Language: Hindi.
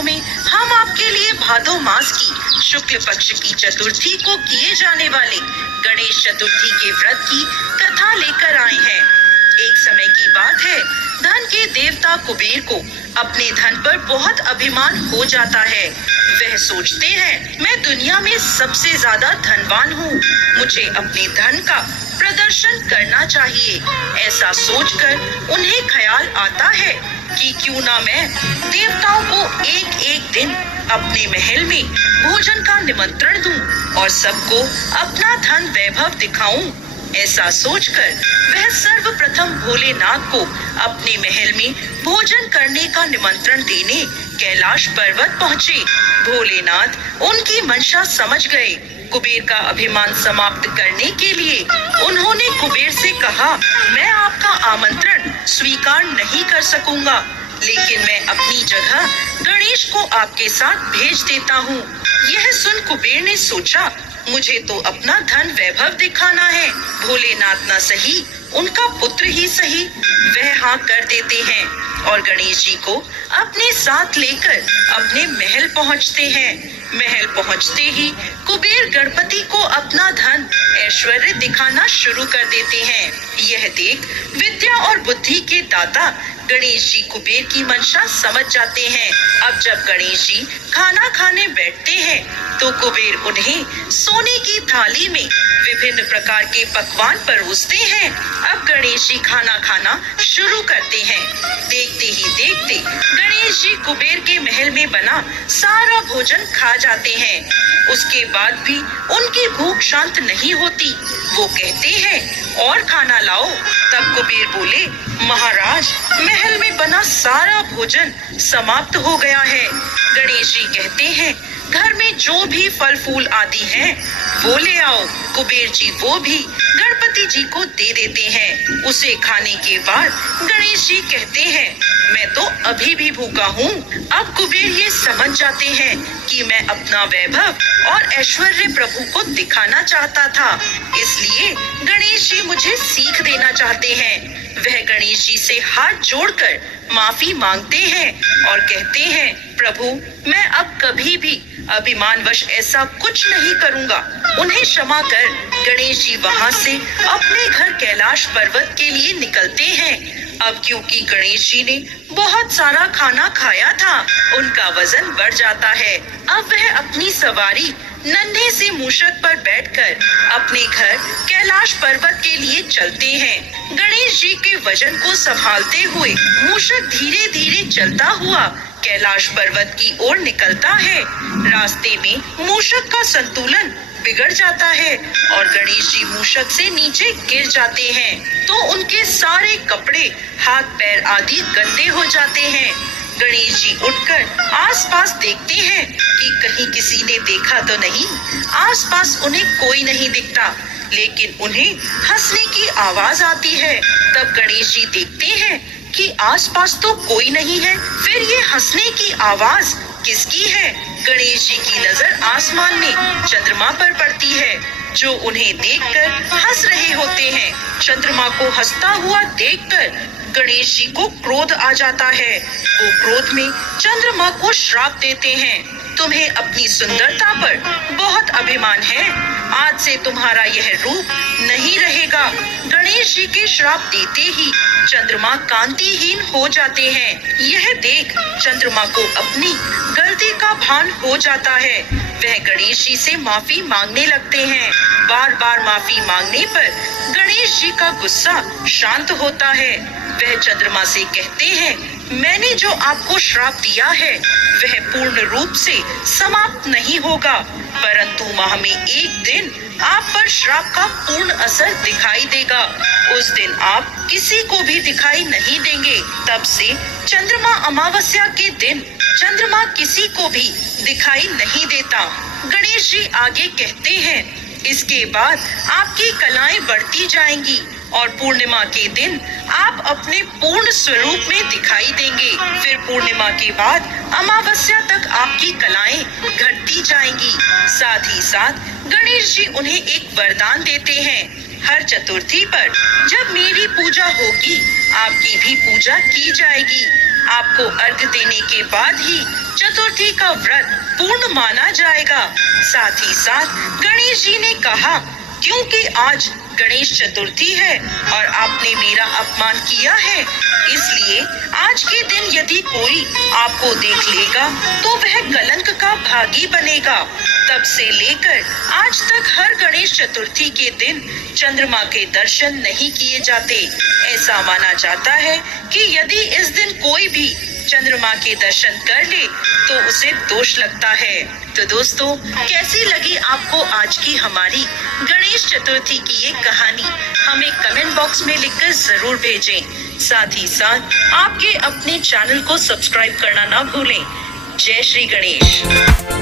वीडियो में हम आपके लिए भादो मास की शुक्ल पक्ष की चतुर्थी को किए जाने वाले गणेश चतुर्थी के व्रत की कथा लेकर आए हैं। एक समय की बात है, धन के देवता कुबेर को अपने धन पर बहुत अभिमान हो जाता है। वह सोचते हैं, मैं दुनिया में सबसे ज्यादा धनवान हूँ, मुझे अपने धन का प्रदर्शन करना चाहिए। ऐसा सोचकर उन्हें ख्याल आता है कि क्यों ना मैं देवताओं को एक एक दिन अपने महल में भोजन का निमंत्रण दूं और सबको अपना धन वैभव दिखाऊं। ऐसा सोचकर वह सर्वप्रथम भोलेनाथ को अपने महल में भोजन करने का निमंत्रण देने कैलाश पर्वत पहुँचे। भोलेनाथ उनकी मंशा समझ गए। कुबेर का अभिमान समाप्त करने के लिए उन्होंने कुबेर से कहा, मैं आपका आमंत्रण स्वीकार नहीं कर सकूंगा, लेकिन मैं अपनी जगह गणेश को आपके साथ भेज देता हूँ। यह सुन कुबेर ने सोचा, मुझे तो अपना धन वैभव दिखाना है। भोलेनाथ न सही, उनका पुत्र ही सही। वह हाँ कर देते हैं और गणेश जी को अपने साथ लेकर अपने महल पहुँचते हैं। महल पहुँचते ही कुबेर गणपति को अपना धन ऐश्वर्य दिखाना शुरू कर देते हैं। यह देख विद्या और बुद्धि के दाता गणेश जी कुबेर की मंशा समझ जाते हैं। अब जब गणेश जी खाना खाने बैठते हैं तो कुबेर उन्हें सोने की थाली में विभिन्न प्रकार के पकवान परोसते हैं। अब गणेश जी खाना खाना शुरू करते हैं। देखते ही देखते गणेश जी कुबेर के महल में बना सारा भोजन खा जाते हैं। उसके बाद भी उनकी भूख शांत नहीं होती। वो कहते हैं, और खाना लाओ। तब कुबेर बोले, महाराज, महल में बना सारा भोजन समाप्त हो गया है। गणेश जी कहते हैं, घर में जो भी फल फूल आदि हैं, वो ले आओ। कुबेर जी वो भी गणपति जी को दे देते हैं। उसे खाने के बाद गणेश जी कहते हैं, मैं तो अभी भी भूखा हूँ। अब कुबेर ये समझ जाते हैं कि मैं अपना वैभव और ऐश्वर्य प्रभु को दिखाना चाहता था, इसलिए गणेश जी मुझे सीख देना चाहते हैं। वह गणेश जी से हाथ जोड़कर माफी मांगते हैं और कहते हैं, प्रभु, मैं अब कभी भी अभिमानवश ऐसा कुछ नहीं करूँगा, उन्हें क्षमा कर। गणेश जी वहाँ से अपने घर कैलाश पर्वत के लिए निकलते हैं। अब क्योंकि गणेश जी ने बहुत सारा खाना खाया था, उनका वजन बढ़ जाता है। अब वह अपनी सवारी नन्हे से मूषक पर बैठकर अपने घर कैलाश पर्वत के लिए चलते हैं। गणेश जी के वजन को संभालते हुए मूषक धीरे धीरे चलता हुआ कैलाश पर्वत की ओर निकलता है। रास्ते में मूषक का संतुलन बिगड़ जाता है और गणेश जी मूषक से नीचे गिर जाते हैं तो उनके सारे कपड़े, हाथ पैर आदि गंदे हो जाते हैं। गणेश जी उठकर आसपास देखते हैं कि कहीं किसी ने देखा तो नहीं। आसपास उन्हें कोई नहीं दिखता, लेकिन उन्हें हंसने की आवाज आती है। तब गणेश जी देखते हैं कि आसपास तो कोई नहीं है, फिर ये हंसने की आवाज किसकी है? गणेश जी की नजर आसमान में चंद्रमा पर पड़ती है, जो उन्हें देखकर हंस रहे होते हैं। चंद्रमा को हंसता हुआ देखकर गणेश जी को क्रोध आ जाता है। वो क्रोध में चंद्रमा को श्राप देते हैं, तुम्हें अपनी सुंदरता पर बहुत अभिमान है, आज से तुम्हारा यह रूप नहीं रहेगा। गणेश जी के श्राप देते ही चंद्रमा कांतिहीन हो जाते हैं। यह देख चंद्रमा को अपनी गलती का भान हो जाता है। वह गणेश जी से माफी मांगने लगते हैं। बार बार माफी मांगने पर गणेश जी का गुस्सा शांत होता है। वह चंद्रमा से कहते हैं, मैंने जो आपको श्राप दिया है वह पूर्ण रूप से समाप्त नहीं होगा, परंतु माह में एक दिन आप पर श्राप का पूर्ण असर दिखाई देगा। उस दिन आप किसी को भी दिखाई नहीं देंगे। तब से चंद्रमा अमावस्या के दिन चंद्रमा किसी को भी दिखाई नहीं देता। गणेश जी आगे कहते हैं, इसके बाद आपकी कलाएं बढ़ती जाएंगी और पूर्णिमा के दिन आप अपने पूर्ण स्वरूप में दिखाई देंगे। फिर पूर्णिमा के बाद अमावस्या तक आपकी कलाएं घटती जाएंगी। साथ ही साथ गणेश जी उन्हें एक वरदान देते हैं, हर चतुर्थी पर जब मेरी पूजा होगी आपकी भी पूजा की जाएगी। आपको अर्घ देने के बाद ही चतुर्थी का व्रत पूर्ण माना जाएगा। साथ ही साथ गणेश जी ने कहा, क्योंकि आज गणेश चतुर्थी है और आपने मेरा अपमान किया है, इसलिए आज के दिन यदि कोई आपको देख लेगा तो वह कलंक का भागी बनेगा। तब से लेकर आज तक हर गणेश चतुर्थी के दिन चंद्रमा के दर्शन नहीं किए जाते। ऐसा माना जाता है कि यदि इस दिन कोई भी चंद्रमा के दर्शन कर ले तो उसे दोष लगता है। तो दोस्तों, कैसी लगी आपको आज की हमारी गणेश चतुर्थी की ये कहानी? हमें कमेंट बॉक्स में लिखकर जरूर भेजें। साथ ही साथ आपके अपने चैनल को सब्सक्राइब करना ना भूलें। जय श्री गणेश।